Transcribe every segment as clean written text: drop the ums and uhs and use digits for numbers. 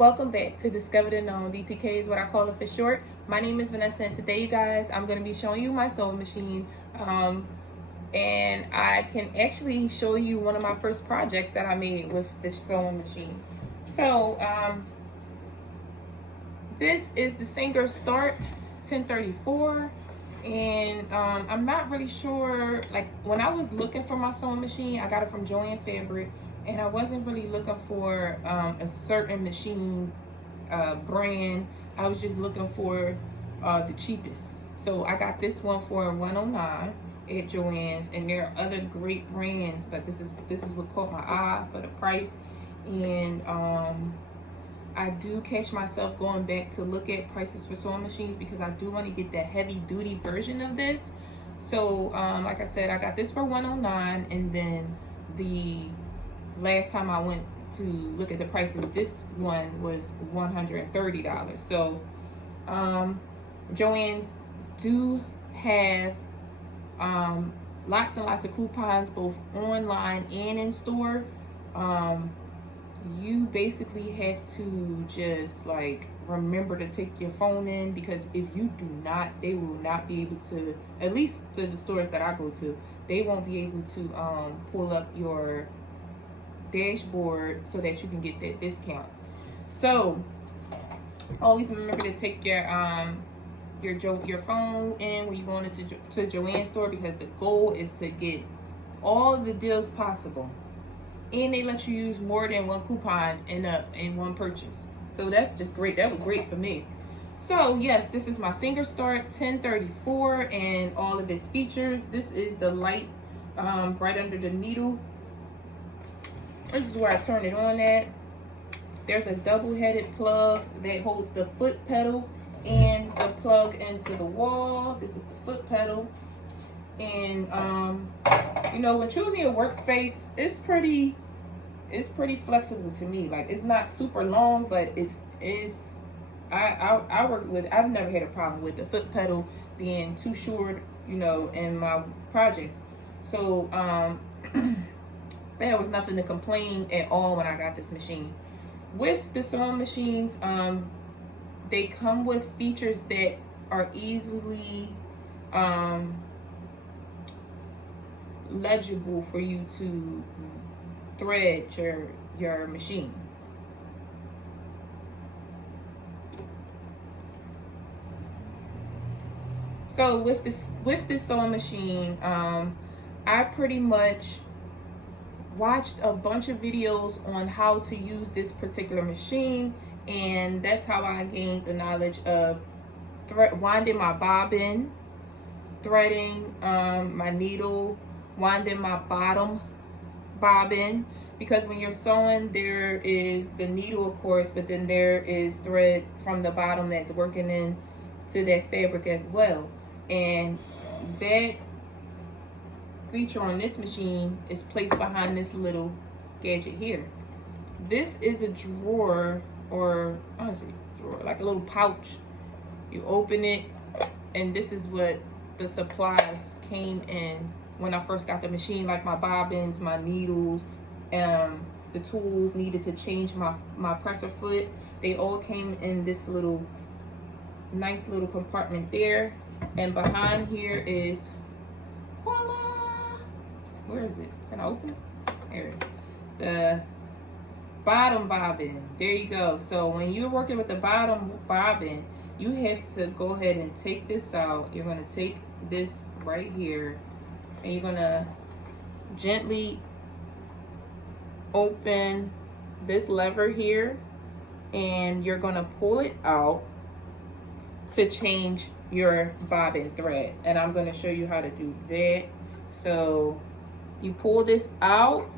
Welcome back to Discover the Known. DTK is what I call it for short. My name is Vanessa, and today, you guys, I'm going to be showing you my sewing machine. And I can actually show you one of my first projects that I made with this sewing machine. So, this is the Singer Start 1034. And I'm not really sure, like when I was looking for my sewing machine, I got it from Joann Fabric, and I wasn't really looking for a certain machine brand. I was just looking for the cheapest. So I got this one for $109 at Joann's, and there are other great brands, but this is what caught my eye for the price. And I do catch myself going back to look at prices for sewing machines because I do want to get the heavy duty version of this. So like I said, I got this for $109, and then the last time I went to look at the prices, this one was $130. So Joann's do have lots and lots of coupons, both online and in store. You basically have to just like remember to take your phone in, because if you do not, they will not be able to, at least to the stores that I go to, they won't be able to pull up your dashboard so that you can get that discount. So always remember to take your phone in when you're going to Joann's store, because the goal is to get all the deals possible. And they let you use more than one coupon in one purchase. So that's just great. That was great for me. So yes, this is my Singer Start 1034 and all of its features. This is the light right under the needle. This is where I turn it on at. There's a double-headed plug that holds the foot pedal and the plug into the wall. This is the foot pedal. And you know, when choosing your workspace, it's pretty flexible to me. Like, it's not super long, but I work with, I've never had a problem with the foot pedal being too short, you know, in my projects. So there was nothing to complain at all when I got this machine. With the sewing machines, they come with features that are easily legible for you to thread your machine. So with this sewing machine, I pretty much watched a bunch of videos on how to use this particular machine, and that's how I gained the knowledge of winding my bobbin, threading my needle, winding my bottom bobbin, because when you're sewing, there is the needle, of course, but then there is thread from the bottom that's working into that fabric as well. And that feature on this machine is placed behind this little gadget here. This is a drawer, or honestly, drawer, like a little pouch. You open it, and this is what the supplies came in when I first got the machine, like my bobbins, my needles, the tools needed to change my presser foot. They all came in this little nice little compartment there. And behind here is, voila! Where is it? Can I open it? There it is. The bottom bobbin. There you go. So when you're working with the bottom bobbin, you have to go ahead and take this out. You're going to take this right here, and you're gonna gently open this lever here, and you're gonna pull it out to change your bobbin thread. And I'm gonna show you how to do that. So you pull this out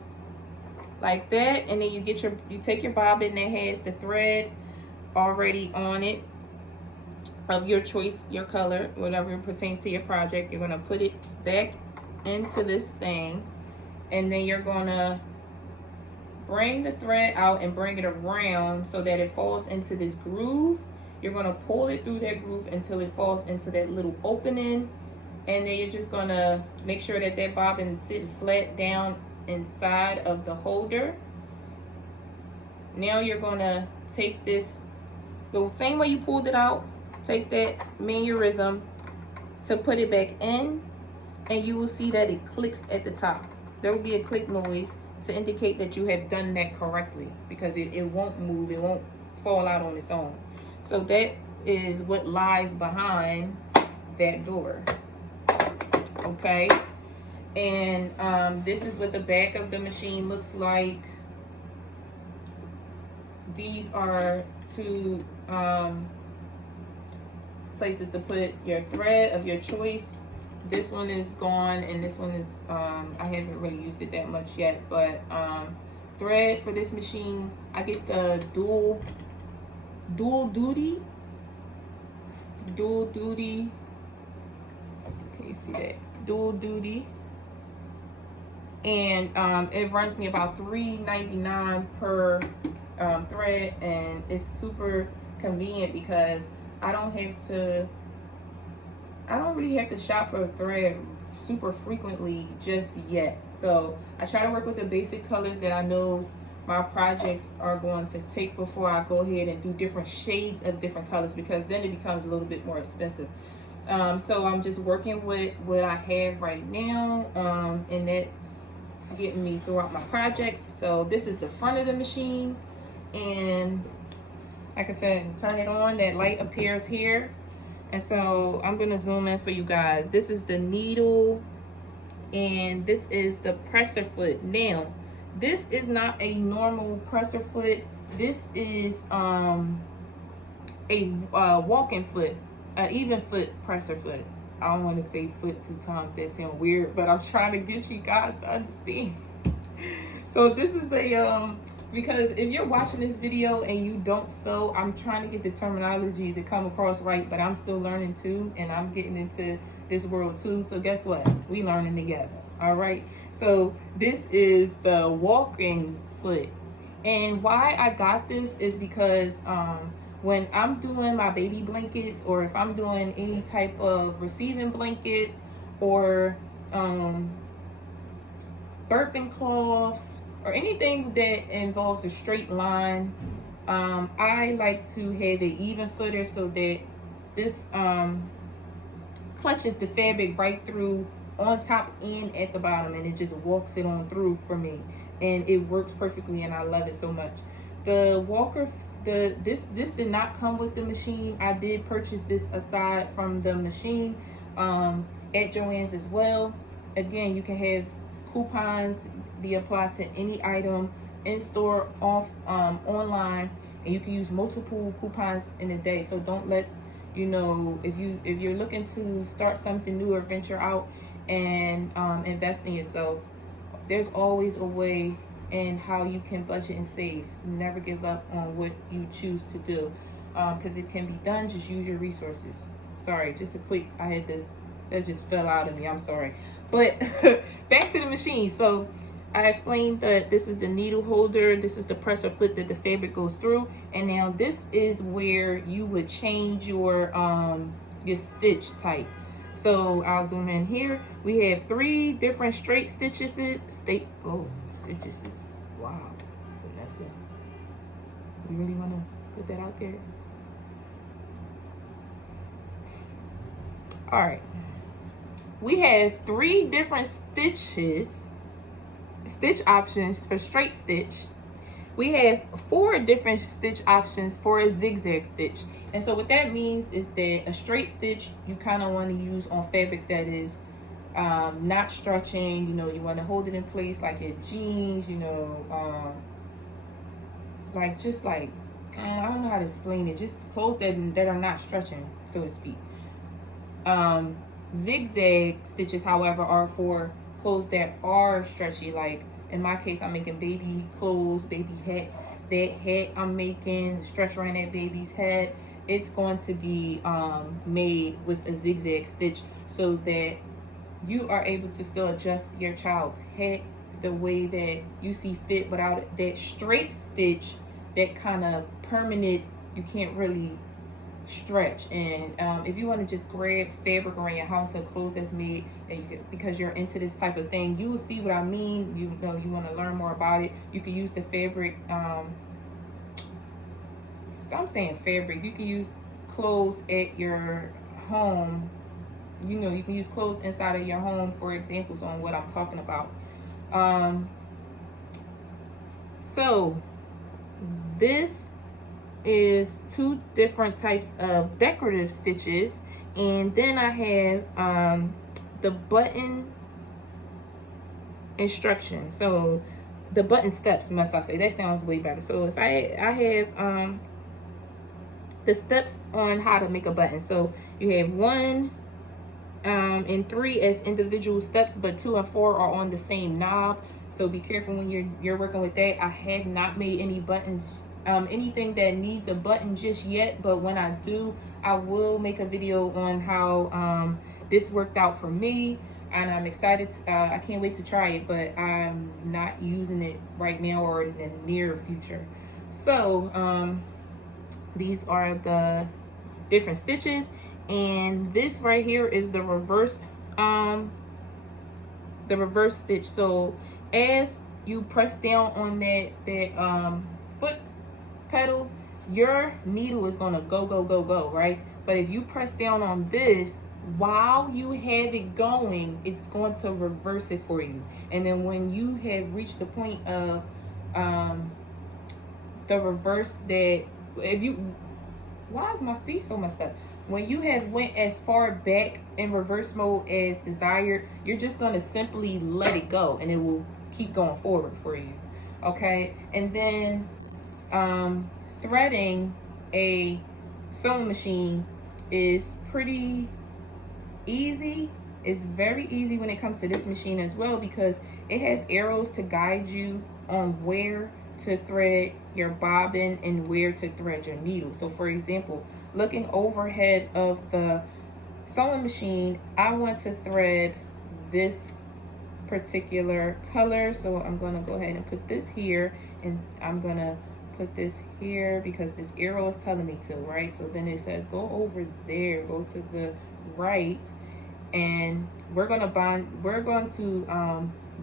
like that, and then you take your bobbin that has the thread already on it of your choice, your color, whatever pertains to your project. You're gonna put it back into this thing, and then you're gonna bring the thread out and bring it around so that it falls into this groove. You're gonna pull it through that groove until it falls into that little opening, and then you're just gonna make sure that that bobbin is sitting flat down inside of the holder. Now you're gonna take this, the same way you pulled it out, take that mannerism to put it back in, and you will see that it clicks at the top. There will be a click noise to indicate that you have done that correctly, because it won't move, it won't fall out on its own. So that is what lies behind that door. Okay, and this is what the back of the machine looks like. These are two places to put your thread of your choice. This one is gone, and this one is I haven't really used it that much yet, but thread for this machine, I get the dual duty. Can you see that? Dual duty. And it runs me about $3.99 per thread, and it's super convenient because I don't really have to shop for a thread super frequently just yet. So I try to work with the basic colors that I know my projects are going to take before I go ahead and do different shades of different colors, because then it becomes a little bit more expensive. So I'm just working with what I have right now, and that's getting me throughout my projects. So this is the front of the machine, and like I said, turn it on, that light appears here. And so I'm gonna zoom in for you guys. This is the needle, and this is the presser foot. Now, this is not a normal presser foot. This is a walking foot, even foot presser foot. I don't want to say foot 2 times, that sounds weird, but I'm trying to get you guys to understand. So this is a because if you're watching this video and you don't sew, I'm trying to get the terminology to come across right, but I'm still learning too, and I'm getting into this world too. So guess what? We learning together. All right. So this is the walking foot, and why I got this is because when I'm doing my baby blankets, or if I'm doing any type of receiving blankets, or burping cloths, or anything that involves a straight line, I like to have an even footer so that this clutches the fabric right through, on top and at the bottom, and it just walks it on through for me, and it works perfectly, and I love it so much. The walker, this did not come with the machine. I did purchase this aside from the machine at Joann's as well. Again, you can have coupons be applied to any item in store, off online, and you can use multiple coupons in a day. So don't let, you know, if you're looking to start something new or venture out and invest in yourself, there's always a way in how you can budget and save. Never give up on what you choose to do, because it can be done. Just use your resources. Sorry, just a quick, that just fell out of me, I'm sorry. But back to the machine. So I explained that this is the needle holder, this is the presser foot that the fabric goes through, and now this is where you would change your stitch type. So I'll zoom in here. We have 3 different straight stitches. Stitches. Wow, Vanessa, you really want to put that out there? All right. We have 3 different stitch options for straight stitch. We have 4 different stitch options for a zigzag stitch. And so what that means is that a straight stitch, you kind of want to use on fabric that is not stretching. You know, you want to hold it in place like your jeans, you know, like just like, I don't know how to explain it, just clothes that are not stretching, so to speak. Zigzag stitches, however, are for clothes that are stretchy. Like in my case, I'm making baby clothes, baby hats. That hat I'm making, stretch around that baby's head, it's going to be made with a zigzag stitch so that you are able to still adjust your child's head the way that you see fit without that straight stitch, that kind of permanent, you can't really stretch. And if you want to just grab fabric around your house or clothes that's made, and because you're into this type of thing, you will see what I mean. You know, you want to learn more about it, you can use the fabric I'm saying fabric. You can use clothes at your home. You know, you can use clothes inside of your home for examples on what I'm talking about. So this is 2 different types of decorative stitches, and then I have the button instructions. So the button steps, must I say. That sounds way better. So if I have the steps on how to make a button. So you have 1 and 3 as individual steps, but 2 and 4 are on the same knob. So be careful when you're working with that. I have not made any buttons, anything that needs a button just yet, but when I do, I will make a video on how this worked out for me, and I'm excited. I can't wait to try it, but I'm not using it right now or in the near future. So these are the different stitches, and this right here is the reverse stitch. So as you press down on that foot pedal, your needle is gonna go, right? But if you press down on this while you have it going, it's going to reverse it for you. And then when you have reached the point of the reverse, that if you, why is my speed so messed up? When you have went as far back in reverse mode as desired, you're just going to simply let it go and it will keep going forward for you. Okay. And then threading a sewing machine is pretty easy. It's very easy when it comes to this machine as well, because it has arrows to guide you on where to thread your bobbin and where to thread your needle. So for example, looking overhead of the sewing machine, I want to thread this particular color. So I'm going to go ahead and put this here, and I'm going to put this here because this arrow is telling me to, right? So then it says go over there, go to the right, and we're going to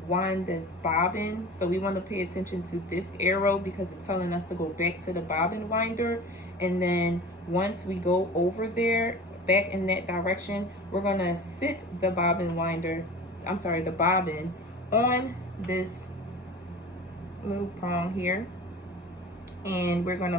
wind the bobbin. So we want to pay attention to this arrow because it's telling us to go back to the bobbin winder. And then once we go over there, back in that direction, we're going to sit the bobbin winder, the bobbin on this little prong here. And we're going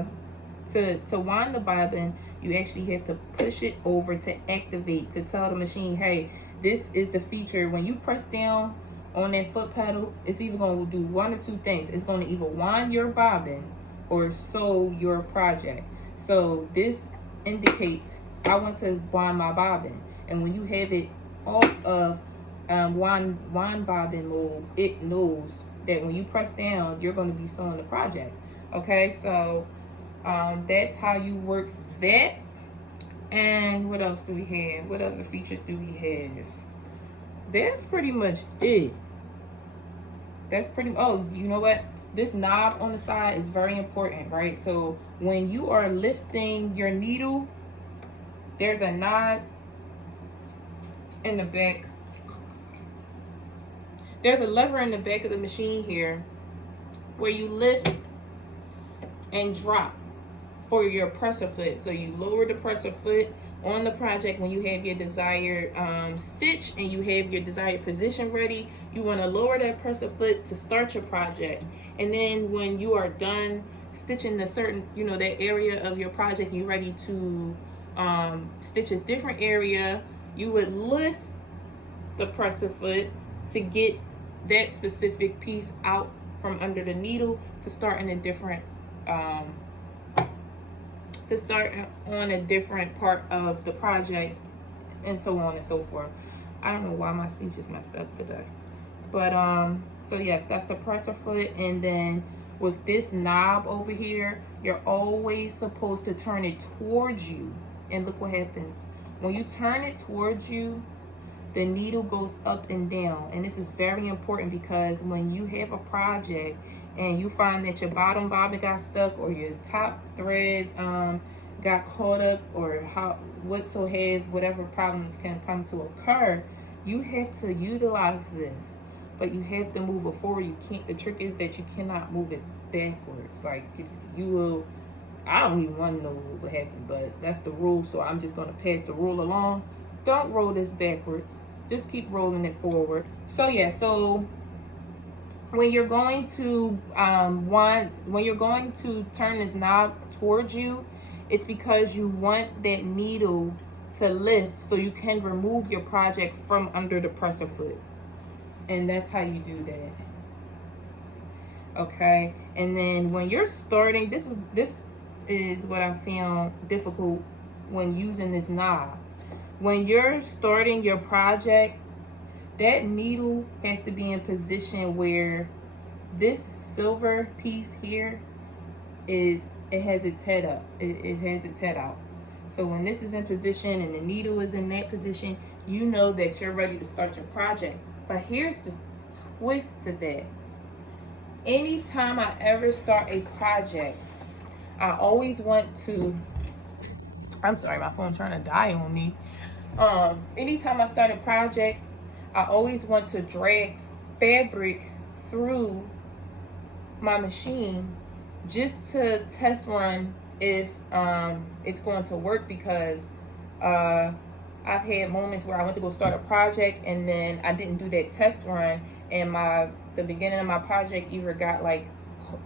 to wind the bobbin, you actually have to push it over to activate, to tell the machine, hey, this is the feature. When you press down on that foot pedal, it's either going to do 1 or 2 things. It's going to either wind your bobbin or sew your project. So this indicates I want to wind my bobbin. And when you have it off of wind bobbin mode, it knows that when you press down, you're going to be sewing the project. Okay, so that's how you work that. And what else do we have? What other features do we have? That's pretty much it. That's pretty, oh, you know what? This knob on the side is very important, right? So when you are lifting your needle, there's a knob in the back. There's a lever in the back of the machine here where you lift and drop for your presser foot. So you lower the presser foot on the project when you have your desired stitch and you have your desired position ready. You want to lower that presser foot to start your project. And then when you are done stitching the certain, that area of your project, you're ready to stitch a different area, you would lift the presser foot to get that specific piece out from under the needle to start in a different on a different part of the project, and so on and so forth. I don't know why my speech is messed up today, but so yes, that's the presser foot. And then with this knob over here, you're always supposed to turn it towards you, and look what happens when you turn it towards you. The needle goes up and down, and this is very important because when you have a project and you find that your bottom bobbin got stuck or your top thread got caught up, or whatever problems can come to occur, you have to utilize this, but you have to move it forward. You can't. The trick is that you cannot move it backwards. Like I don't even want to know what would happen, but that's the rule, so I'm just going to pass the rule along. Don't roll this backwards. Just keep rolling it forward. So yeah, so when you're going to when you're going to turn this knob towards you, it's because you want that needle to lift so you can remove your project from under the presser foot. And that's how you do that. Okay, and then when you're starting, this is what I found difficult when using this knob. When you're starting your project, that needle has to be in position where this silver piece here it has its head up. It has its head out. So when this is in position and the needle is in that position, you know that you're ready to start your project. But here's the twist to that. Anytime I ever start a project, I always want to, I'm sorry, my phone trying to die on me. Anytime I start a project, I always want to drag fabric through my machine just to test run if it's going to work, because I've had moments where I went to go start a project and then I didn't do that test run, and the beginning of my project either got like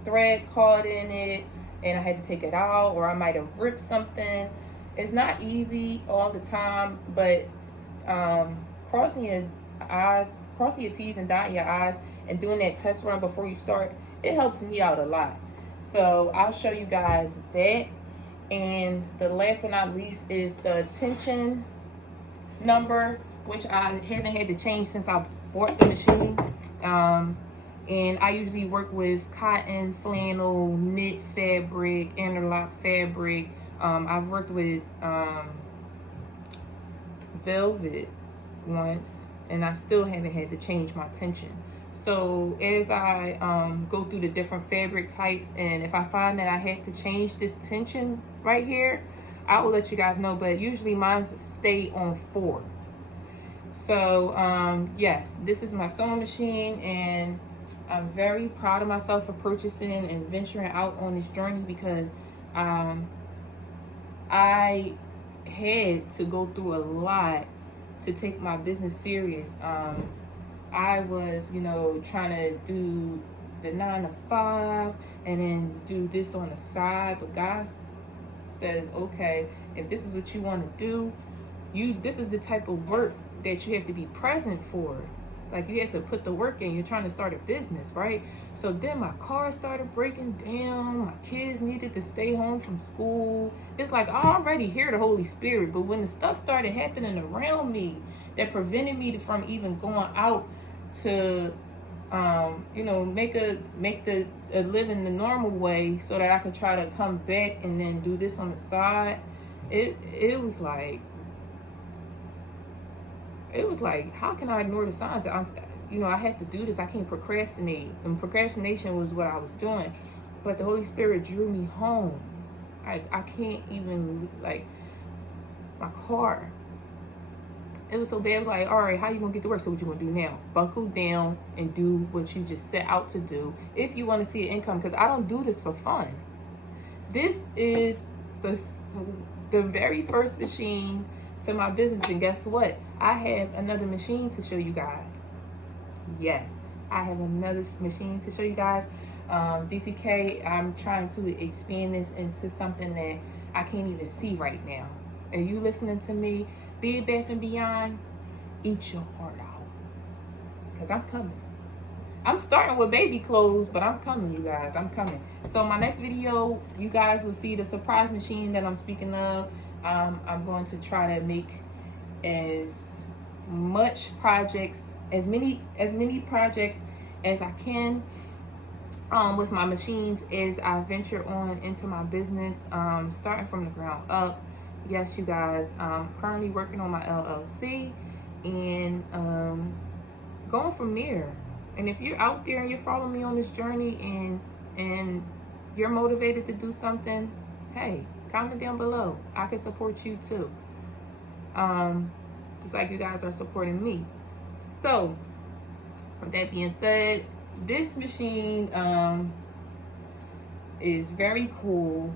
thread caught in it and I had to take it out, or I might have ripped something. It's not easy all the time, but crossing your T's and dotting your I's and doing that test run before you start, it helps me out a lot. So I'll show you guys that. And the last but not least is the tension number, which I haven't had to change since I bought the machine. And I usually work with cotton, flannel, knit fabric, interlock fabric. I've worked with velvet once, and I still haven't had to change my tension. So as I go through the different fabric types, and if I find that I have to change this tension right here, I will let you guys know, but usually mine stay on 4. So yes, this is my sewing machine, and I'm very proud of myself for purchasing and venturing out on this journey, because I had to go through a lot to take my business serious. I was, trying to do the 9 to 5 and then do this on the side, but God says, okay, if this is what you want to do, this is the type of work that you have to be present for. Like, you have to put the work in. You're trying to start a business, right? So then my car started breaking down. My kids needed to stay home from school. It's like I already hear the Holy Spirit, but when the stuff started happening around me that prevented me from even going out to, make a living the normal way, so that I could try to come back and then do this on the side, it was like, how can I ignore the signs? I have to do this. I can't procrastinate. And procrastination was what I was doing. But the Holy Spirit drew me home. I can't even, my car. It was so bad. I was like, all right, how you going to get to work? So what you going to do now? Buckle down and do what you just set out to do if you want to see an income. Because I don't do this for fun. This is the very first machine to my business, and guess what? I have another machine to show you guys. Yes, I have another machine to show you guys. DCK, I'm trying to expand this into something that I can't even see right now. Are you listening to me? Bed Bath & Beyond, eat your heart out, because I'm coming. I'm starting with baby clothes, but I'm coming, you guys. I'm coming. So my next video, you guys will see the surprise machine that I'm speaking of. I'm going to try to make as many projects as I can with my machines as I venture on into my business, starting from the ground up. Yes, you guys, I'm currently working on my LLC and going from there. And if you're out there and you're following me on this journey and you're motivated to do something, hey, comment down below. I can support you too. Just like you guys are supporting me. So, with that being said, this machine is very cool.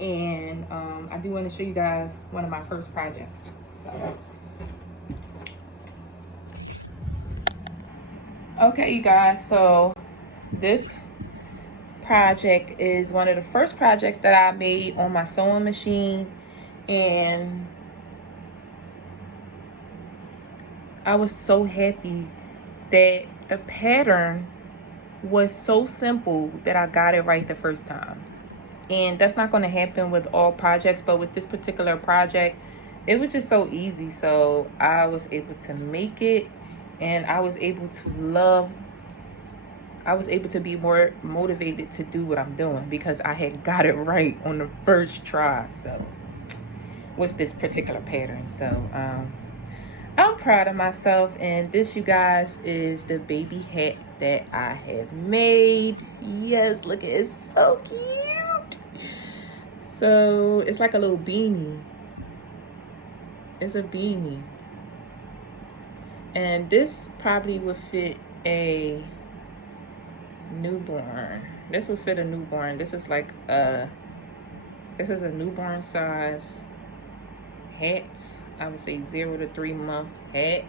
And I do want to show you guys one of my first projects. So, okay, you guys, so this project is one of the first projects that I made on my sewing machine, and I was so happy that the pattern was so simple that I got it right the first time. And that's not going to happen with all projects, but with this particular project, it was just so easy. So I was able to make it, and I was able to be more motivated to do what I'm doing because I had got it right on the first try. So with this particular pattern, so I'm proud of myself. And this, you guys, is the baby hat that I have made. Yes, look at it, it's so cute. So it's like a little beanie. It's a beanie, and this probably would fit a newborn. This would fit a newborn. This is like a newborn size hat. I would say 0 to 3 month hat.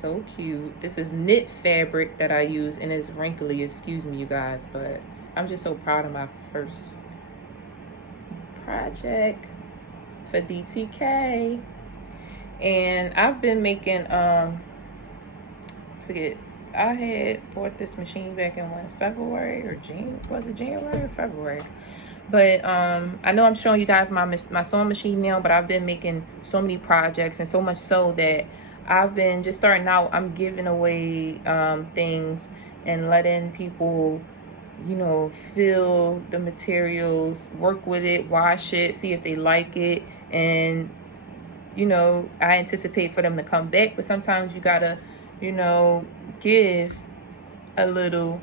So cute. This is knit fabric that I use, and it's wrinkly, excuse me, you guys, but I'm just so proud of my first project for DTK. And I've been making I had bought this machine back in February or January. Was it January or February? But I know I'm showing you guys my sewing machine now, but I've been making so many projects, and so much so that I've been just starting out. I'm giving away things and letting people, you know, feel the materials, work with it, wash it, see if they like it. And, you know, I anticipate for them to come back, but sometimes you gotta, you know, give a little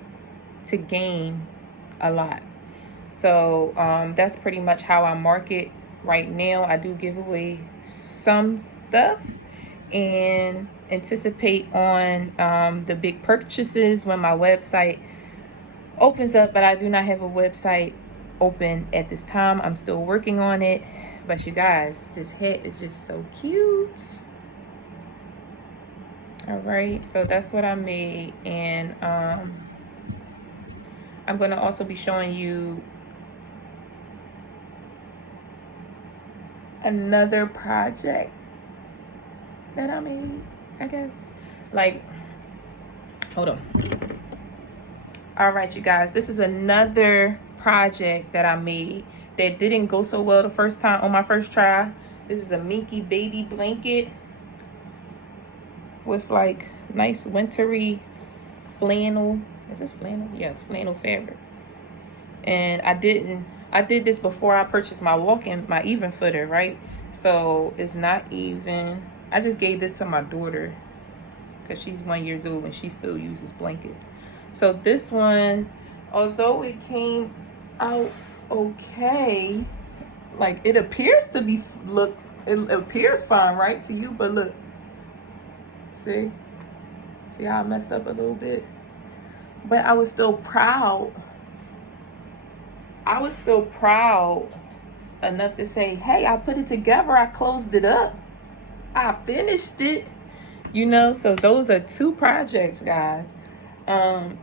to gain a lot. So that's pretty much how I market right now. I do give away some stuff and anticipate on the big purchases when my website opens up, but I do not have a website open at this time. I'm still working on it. But you guys, this hat is just so cute. All right, so that's what I made. And I'm going to also be showing you another project that I made, I guess. Like, hold on. All right, you guys, this is another project that I made that didn't go so well the first time on my first try. This is a minky baby blanket with like nice wintry flannel. Is this flannel? Yes, flannel fabric. And I did this before I purchased my my even footer, right? So it's not even. I just gave this to my daughter because she's 1 year old and she still uses blankets. So this one, although it came out okay, like it appears to be it appears fine, right, to you, but look, see how I messed up a little bit. But I was still proud enough to say, hey, I put it together, I closed it up, I finished it, you know. So those are two projects, guys. I'm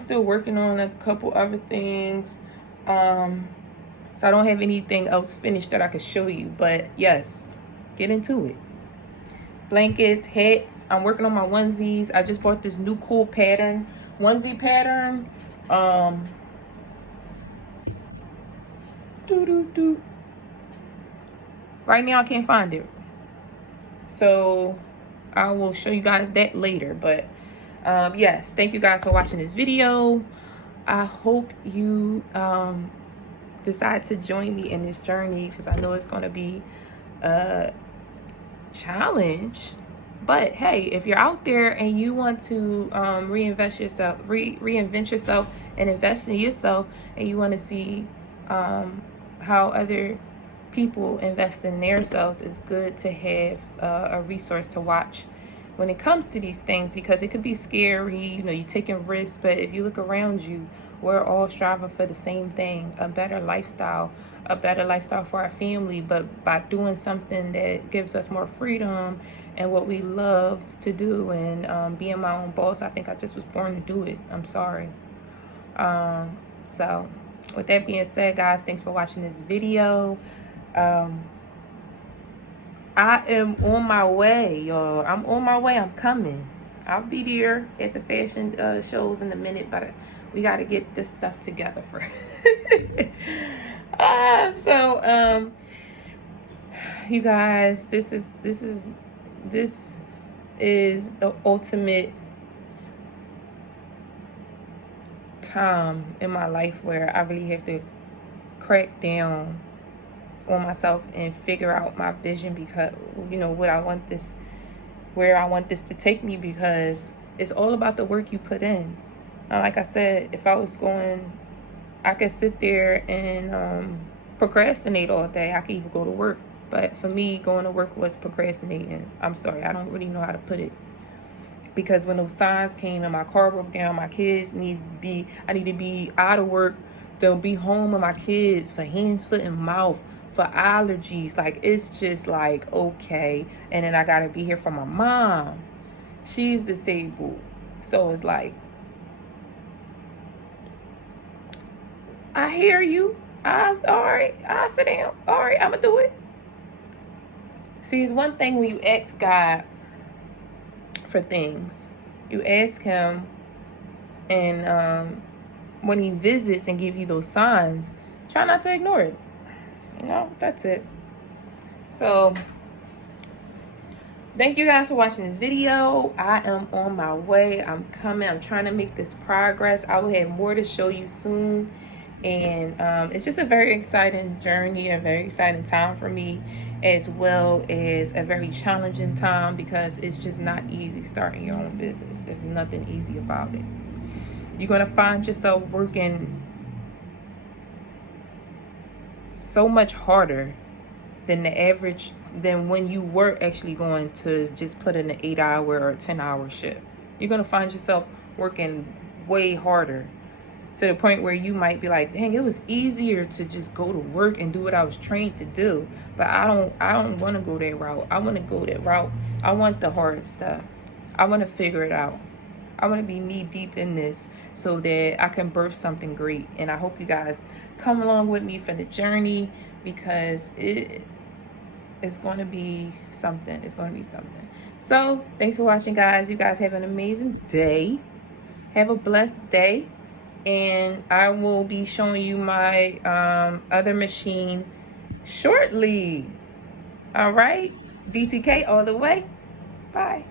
still working on a couple other things. So I don't have anything else finished that I could show you. But yes, get into it. Blankets, hats. I'm working on my onesies. I just bought this new cool pattern, onesie pattern. Right now I can't find it. So I will show you guys that later. But yes, thank you guys for watching this video. I hope you decide to join me in this journey, because I know it's going to be a challenge. But hey, if you're out there and you want to reinvent yourself and invest in yourself, and you want to see how other people invest in themselves, it's good to have a resource to watch when it comes to these things, because it could be scary, you know, you're taking risks. But if you look around you, we're all striving for the same thing, a better lifestyle for our family, but by doing something that gives us more freedom and what we love to do. And being my own boss, I think I just was born to do it. I'm sorry. So with that being said, guys, thanks for watching this video. I am on my way, y'all. I'm on my way. I'm coming. I'll be there at the fashion shows in a minute, but we got to get this stuff together first. You guys, this is the ultimate time in my life where I really have to crack down on myself and figure out my vision, because you know where I want this to take me, because it's all about the work you put in. Like I said, if I was going, I could sit there and procrastinate all day. I could even go to work, but for me, going to work was procrastinating. I'm sorry, I don't really know how to put it, because when those signs came and my car broke down, my kids I need to be out of work, they'll be home with my kids for hands, foot, and mouth, for allergies. Like, it's just like, okay. And then I gotta be here for my mom. She's disabled. So it's like, I hear you. All right, I'll sit down. All right, I'm gonna do it. See, it's one thing when you ask God for things. You ask him, and when he visits and give you those signs, try not to ignore it. No, that's it. So thank you guys for watching this video. I am on my way. I'm coming. I'm trying to make this progress. I will have more to show you soon. And it's just a very exciting journey, a very exciting time for me, as well as a very challenging time, because it's just not easy starting your own business. There's nothing easy about it. You're going to find yourself working so much harder than the average, than when you were actually going to just put in an 8-hour or 10-hour shift. You're going to find yourself working way harder, to the point where you might be like, dang, it was easier to just go to work and do what I was trained to do. But I don't want to go that route. I want to go that route. I want the hard stuff. I want to figure it out. I want to be knee deep in this so that I can birth something great. And I hope you guys come along with me for the journey, because it's going to be something. It's going to be something. So thanks for watching, guys. You guys have an amazing day. Have a blessed day. And I will be showing you my other machine shortly. All right. BTK all the way. Bye.